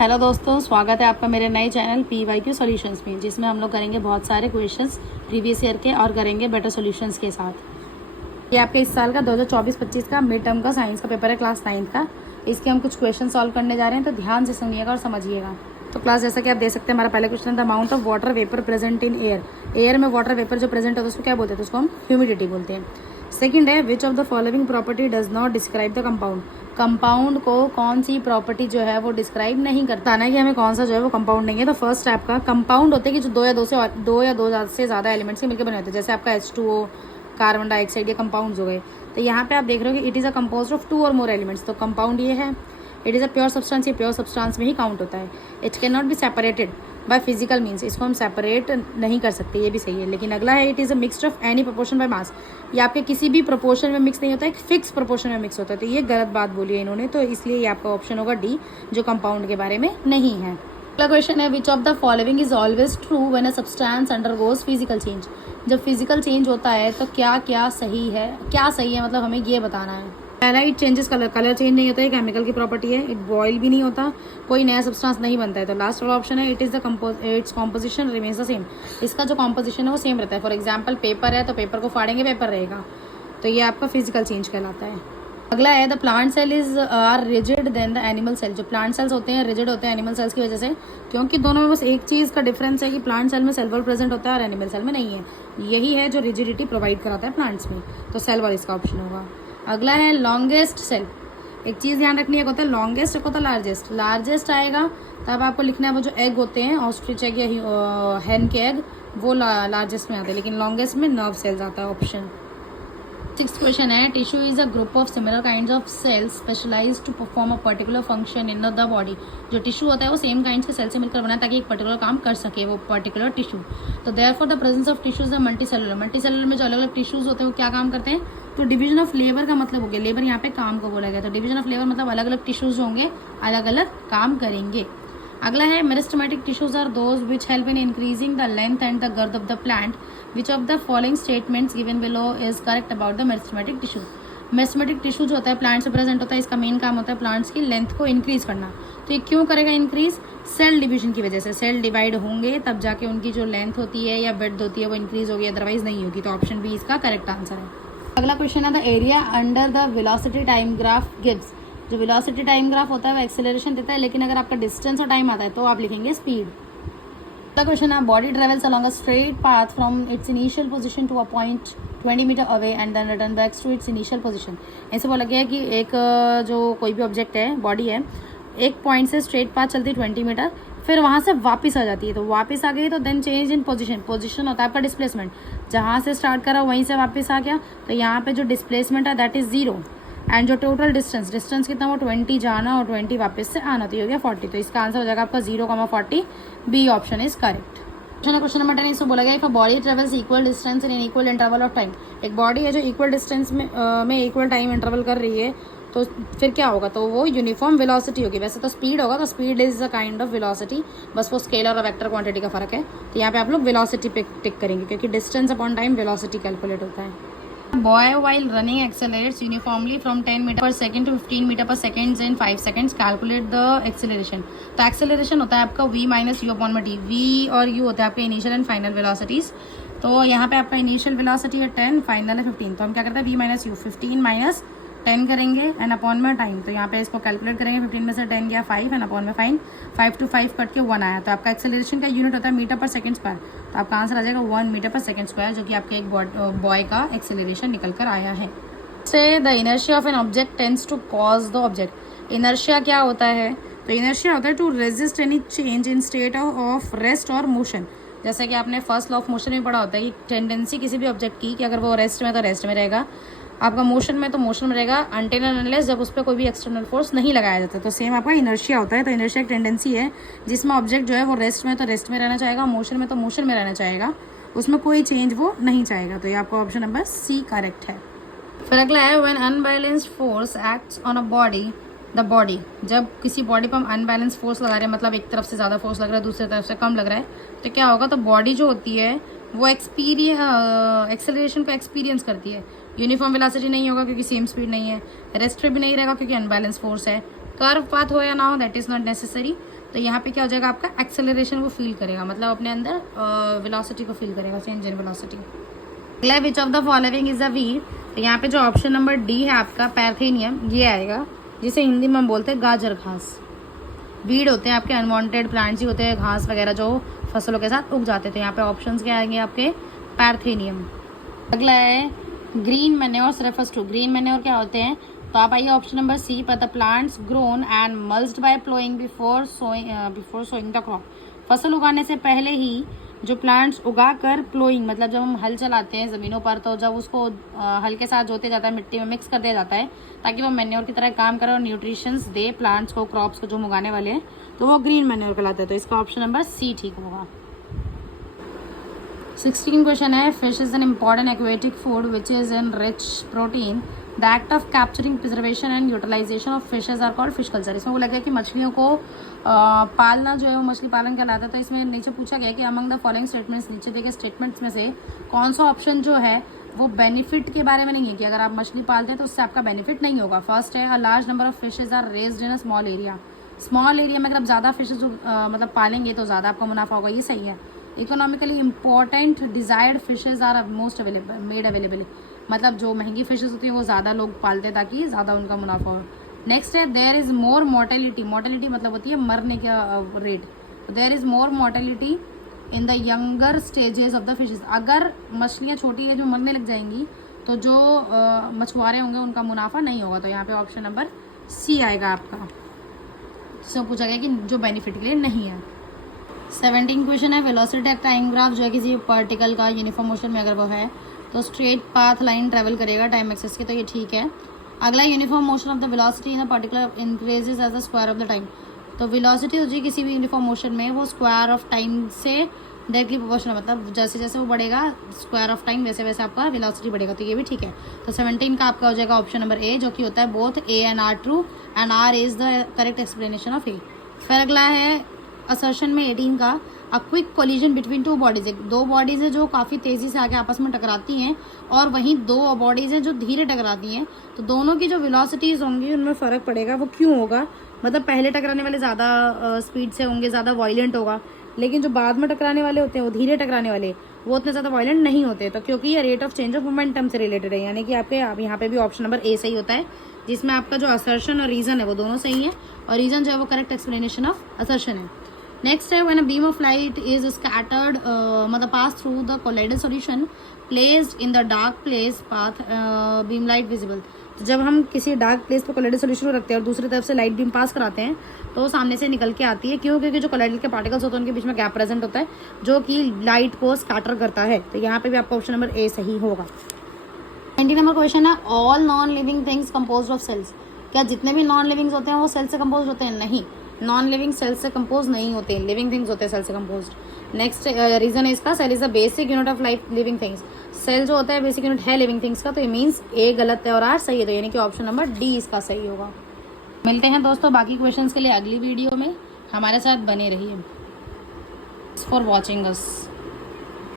Hello दोस्तों, स्वागत है आपका मेरे नए चैनल PYQ सॉल्यूशंस में, जिसमें हम लोग करेंगे बहुत सारे क्वेश्चंस प्रीवियस ईयर के और करेंगे बेटर सॉल्यूशंस के साथ। ये आपके इस साल का 2024-25 का मिड टर्म का साइंस का पेपर है, क्लास 9 का। इसके हम कुछ क्वेश्चन सॉल्व करने जा रहे हैं, तो ध्यान से सुनिएगा और समझिएगा। तो क्लास जैसा कि आप देख सकते हैं, हमारा पहला क्वेश्चन था amount of water vapour present in air. Air में वाटर वेपर जो प्रेजेंट होता है उसको क्या बोलते हैं? उसको हम ह्यूमिडिटी बोलते हैं। सेकंड है विच of the following property does not describe the compound. Compound को कौन सी प्रॉपर्टी जो है वो डिस्क्राइब नहीं करता ना, कि हमें कौन सा जो है वो कंपाउंड नहीं है। तो फर्स्ट आपका कंपाउंड होते हैं कि जो दो या दो से ज़्यादा एलिमेंट्स के मिलकर बने होते हैं, जैसे आपका H2O, कार्बन डाइऑक्साइड, ये कंपाउंड्स हो गए। तो यहाँ पे आप देख रहे हो कि it is a compose of 2 और मोर एलिमेंट्स, तो कंपाउंड ये है। It is a pure substance, ये प्योर सब्सटेंस में ही काउंट होता है। It can not be separated by physical means, इसको हम सेपरेट नहीं कर सकते, ये भी सही है। लेकिन अगला है it is a mixed of any proportion by mass. ये आपके किसी भी प्रोपोर्शन में मिक्स नहीं होता है, एक फिक्स प्रोपोर्शन में मिक्स होता है। तो ये गलत बात बोली है इन्होंने, तो इसलिए ये आपका ऑप्शन होगा डी, जो कंपाउंड के बारे में नहीं है। अगला क्वेश्चन है विच of the following is always true when a substance undergoes physical change. जब फिजिकल चेंज होता है तो क्या क्या सही है, क्या सही है मतलब हमें ये बताना है। पहला, it changes colour, colour change नहीं होता है, केमिकल की प्रॉपर्टी है। इट बॉयल भी नहीं होता, कोई नया सब्सटेंस नहीं बनता है। तो लास्ट वाला ऑप्शन है it is the its composition remains the same. इसका जो कॉम्पोजिशन है वो सेम रहता है। फॉर एग्जाम्पल पेपर है तो पेपर को फाड़ेंगे पेपर रहेगा, तो ये आपका फिजिकल चेंज कहलाता है। अगला है the plant cell is are rigid then the animal cell. जो प्लांट सेल्स होते हैं रिजिड होते हैं एनिमल सेल्स की वजह से, क्योंकि दोनों में बस एक चीज़ का डिफरेंस है कि प्लांट सेल में सेल वॉल प्रेजेंट होता है और एनिमल सेल में नहीं है। यही है जो रिजिडिटी प्रोवाइड कराता है प्लांट्स में, तो सेल वॉल इसका ऑप्शन होगा। अगला है लॉन्गेस्ट सेल। एक चीज़ ध्यान रखनी है, होता है लॉन्गेस्ट, एक होता है लार्जेस्ट। लार्जेस्ट आएगा तब आपको लिखना है वो जो एग होते हैं, ऑस्ट्रिच एग या हैन के एग, वो लार्जेस्ट में आते हैं। लेकिन लॉन्गेस्ट में नर्व सेल्स आता है ऑप्शन। 6th क्वेश्चन है tissue is a group of similar kinds of cells specialised to perform a particular function in the body. जो टिश्यू होता है वो सेम काइंड्स के सेल से मिलकर बना है ताकि एक पर्टिकुलर काम कर सके वो पर्टिकुलर टिश्यू। तो therefore the presence of tissues है मल्टीसेलुलर। मल्टीसेलुलर में जो अलग अलग टिश्यूज होते हैं वो क्या काम करते हैं? तो डिवीजन ऑफ लेबर का मतलब हो गया, लेबर यहाँ पे काम को बोला गया, तो डिवीजन ऑफ लेबर मतलब अलग अलग टिश्यूज जो होंगे अलग अलग काम करेंगे। अगला है meristematic tissues are those which help in increasing the length and the girth of the plant. Which of the following statements given below is correct about the meristematic tissue. Meristematic tissue जो होता है plant से present होता है, इसका main काम होता है प्लांट्स की लेंथ को इंक्रीज करना। तो ये क्यों करेगा इंक्रीज? सेल डिवीजन की वजह से। सेल डिवाइड होंगे तब जाके उनकी जो लेंथ होती है या ब्रेड्थ होती है वो इंक्रीज होगी, अदरवाइज नहीं होगी। तो ऑप्शन बी इसका करेक्ट आंसर है। अगला क्वेश्चन है the area under the velocity time graph gives. जो वेलोसिटी टाइम ग्राफ होता है वो एक्सेलरेशन देता है, लेकिन अगर आपका डिस्टेंस और टाइम आता है तो आप लिखेंगे स्पीड। अगला क्वेश्चन है body travels along a straight path from its initial position to a point 20 metre away and then return back to its initial position. ऐसे बोला गया है कि एक जो कोई भी ऑब्जेक्ट है, बॉडी है, एक पॉइंट से स्ट्रेट पाथ चलती है 20 मीटर, फिर वहाँ से वापस आ जाती है। तो वापस आ गई तो then change in position. Position होता है आपका डिस्प्लेसमेंट, जहाँ से स्टार्ट करा वहीं से वापस आ गया, तो यहाँ पे जो डिस्प्लेसमेंट है दैट इज 0 एंड जो टोटल डिस्टेंस कितना वो 20 जाना और 20 वापस से आना, तो ये हो गया 40। तो इसका आंसर हो जाएगा आपका 0,40। B option is correct. Question number 10 इसमें बोला गया if a body travels equal distance in equal interval of time. एक बॉडी है जो इक्वल डिस्टेंस में इक्वल टाइम इंटरवल कर रही है, तो फिर क्या होगा? तो वो यूनिफॉर्म वेलोसिटी होगी। वैसे तो स्पीड होगा, तो speed is a kind of velocity, बस वो स्केलर और वेक्टर क्वांटिटी का फर्क है। तो यहाँ पे आप लोग वेलोसिटी पे टिक करेंगे, क्योंकि distance upon time velocity calculate होता है। Boy while running accelerates uniformly from 10 meter per second to 15 meter per second in 5 seconds. Calculate the acceleration. तो acceleration होता है आपका v माइनस यू अपॉन में टी। v और u होता है आपके इनिशियल एंड फाइनल वेलोसिटीज। तो यहाँ पे आपका इनिशियल वेलोसिटी है 10, फाइनल है 15। तो हम क्या करते हैं v माइनस यू 15 माइनस 10 करेंगे एंड अपॉन में टाइम। तो यहाँ पे इसको कैलकुलेट करेंगे, 15 में से 10 गया 5 एंड अपॉन में 5 to 5 कट के 1 आया। तो आपका एक्सेलरेशन का यूनिट होता है मीटर पर सेकंड स्क्वायर। तो आपका आंसर आ जाएगा 1 मीटर पर सेकंड स्क्वायर, जो कि आपके एक बॉय का एक्सेलरेशन निकल कर आया है। से the inertia of an object tends to cause the object. Inertia क्या होता है? तो इनर्शिया होता है to resist any change in state of rest और मोशन। जैसे कि आपने फर्स्ट लॉ ऑफ मोशन में पढ़ा होता है कि टेंडेंसी किसी भी ऑब्जेक्ट की कि अगर वो रेस्ट में तो रेस्ट में रहेगा, आपका मोशन में तो मोशन में रहेगा, अनटिल एंड अनलेस जब उस पर कोई भी एक्सटर्नल फोर्स नहीं लगाया जाता। तो सेम आपका इनर्शिया होता है। तो इनर्शिया एक टेंडेंसी है जिसमें ऑब्जेक्ट जो है वो रेस्ट में तो रेस्ट में रहना चाहेगा, मोशन में तो मोशन में रहना चाहेगा, उसमें कोई चेंज वो नहीं चाहेगा। तो ये आपका ऑप्शन नंबर सी करेक्ट है। फिर अगला है when unbalanced force acts on a body the body. जब किसी बॉडी पर हम अनबैलेंस फोर्स लगा रहे हैं, मतलब एक तरफ से ज़्यादा फोर्स लग रहा है, दूसरी तरफ से कम लग रहा है, तो क्या होगा? तो बॉडी जो होती है वो एक्सेलरेशन को एक्सपीरियंस करती है। यूनिफॉर्म वेलोसिटी नहीं होगा क्योंकि सेम स्पीड नहीं है, रेस्ट पे भी नहीं रहेगा क्योंकि अनबैलेंस फोर्स है, कर्व पाथ हो या ना हो दैट इज़ नॉट नेसेसरी। तो यहाँ पे क्या हो जाएगा, आपका एक्सेलरेशन को फील करेगा, मतलब अपने अंदर वेलोसिटी को फील करेगा, चेंज इन वेलोसिटी। अगला which of the following is a weed, तो यहाँ पे जो ऑप्शन नंबर डी है आपका पैर्थेनियम, ये आएगा, जिसे हिंदी में हम बोलते हैं गाजर घास। वीड होते हैं आपके अनवांटेड प्लांट्स ही होते हैं, घास वगैरह जो फसलों के साथ उग जाते थे। यहाँ पे ऑप्शंस क्या आएंगे आपके, पैर्थेनियम। अगला है green manures refers to, green manure क्या होते हैं, तो आप आइए ऑप्शन नंबर सी पर, the plants grown and mulched by ploughing before sowing the crop, फसल उगाने से पहले ही जो प्लांट्स उगा कर प्लोइंग, मतलब जब हम हल चलाते हैं ज़मीनों पर, तो जब उसको हल के साथ जोते जाता है, मिट्टी में मिक्स कर दिया जाता है ताकि वो मैन्योर की तरह काम करे और न्यूट्रिशंस दे प्लांट्स को, क्रॉप्स को जो हम उगाने वाले हैं, तो वो ग्रीन मैन्योर कहलाता है। तो इसका ऑप्शन नंबर सी ठीक होगा। 16 क्वेश्चन है, fish is an important aquatic food which is in rich protein, the act of capturing, preservation and utilisation of fishes are called fish culture. इसमें वो लगा कि मछलियों को पालना जो है वो मछली पालन कहलाता है। तो इसमें नीचे पूछा गया कि अमंग द फॉलोइंग स्टेटमेंट्स, नीचे देखे स्टेटमेंट्स में से कौन सा ऑप्शन जो है वो बेनिफिट के बारे में नहीं है, कि अगर आप मछली पालते हैं तो उससे आपका बेनिफिट नहीं होगा। फर्स्ट है, a large number of fishes are raised in a small area, small area में अगर आप ज़्यादा फिशेज मतलब पालेंगे तो ज़्यादा आपका मुनाफा होगा, ये सही है। Economically important desired fishes are most available made available, मतलब जो महंगी फिशेज होती है वो ज़्यादा लोग पालते हैं ताकि ज़्यादा उनका मुनाफा हो। नेक्स्ट है, there is more mortality, mortality मतलब होती है मरने का रेट, तो there is more mortality in the younger stages of the fishes, अगर मछलियाँ छोटी है जो मरने लग जाएंगी तो जो मछुआरे होंगे उनका मुनाफा नहीं होगा। तो यहाँ पे ऑप्शन नंबर सी आएगा आपका, जिससे पूछा गया कि जो बेनिफिट के लिए नहीं है। 17 क्वेश्चन है, वेलोसिटी टाइम ग्राफ जो है किसी पार्टिकल का यूनिफॉर्म मोशन में अगर वो है तो स्ट्रेट पाथ लाइन ट्रेवल करेगा टाइम एक्सेस की, तो ये ठीक है। अगला, uniform motion of the velocity in a particular increases as the square of the time, तो वेलोसिटी हो जी किसी भी यूनिफॉर्म मोशन में वो स्क्वायर ऑफ टाइम से डायरेक्टली प्रोपोर्शनल, मतलब जैसे जैसे वो बढ़ेगा स्क्वायर ऑफ टाइम वैसे वैसे आपका वेलोसिटी बढ़ेगा, तो ये भी ठीक है। तो 17 का आपका हो जाएगा ऑप्शन नंबर ए, जो कि होता है both A and R true and R is the correct explanation of A. फिर अगला है असर्शन में 18 का, a quick collision between two bodies, दो बॉडीज है जो काफ़ी तेज़ी से आके आपस में टकराती हैं और वहीं दो बॉडीज हैं जो धीरे टकराती हैं, तो दोनों की जो वेलोसिटीज़ होंगी उनमें फ़र्क पड़ेगा। वो क्यों होगा, मतलब पहले टकराने वाले ज़्यादा स्पीड से होंगे, ज़्यादा वायलेंट होगा, लेकिन जो बाद में टकराने वाले होते हैं वो धीरे टकराने वाले वो उतने ज़्यादा वायलेंट नहीं होते, तो क्योंकि ये rate of change of momentum से रिलेटेड है, यानी कि आपके यहाँ पे भी ऑप्शन नंबर ए सही होता है, जिसमें आपका जो असर्शन और रीज़न है वो दोनों सही है, और रीज़न जो है वो करेक्ट एक्सप्लेनेशन ऑफ असर्शन है। नेक्स्ट है, when a beam of light is scattered मतलब pass through the colloidal solution placed in the dark place path beam light visible, जब हम किसी डार्क प्लेस पर कोलाइडल सॉल्यूशन रखते हैं और दूसरी तरफ से लाइट बीम पास कराते हैं तो सामने से निकल के आती है, क्यों, क्योंकि जो कोलाइडल के पार्टिकल्स होते हैं उनके बीच में गैप प्रेजेंट होता है जो कि लाइट को स्कैटर करता है, तो यहाँ पे भी आपका ऑप्शन नंबर ए सही होगा। 20 नंबर क्वेश्चन है, all non living things composed of cells, क्या जितने भी नॉन लिविंग्स होते हैं वो सेल से कंपोज होते हैं? नहीं, नॉन लिविंग सेल से कंपोज नहीं होते, लिविंग थिंग्स होते हैं सेल से कंपोज्ड। नेक्स्ट रीजन है इसका, cell is the basic unit of life living things, cell जो होता है बेसिक यूनिट है लिविंग थिंग्स का, तो ये मीन्स ए गलत है और आर सही है, तो यानी कि ऑप्शन नंबर डी इसका सही होगा। मिलते हैं दोस्तों बाकी क्वेश्चंस के लिए अगली वीडियो में, हमारे साथ बने रहिए। For watching us.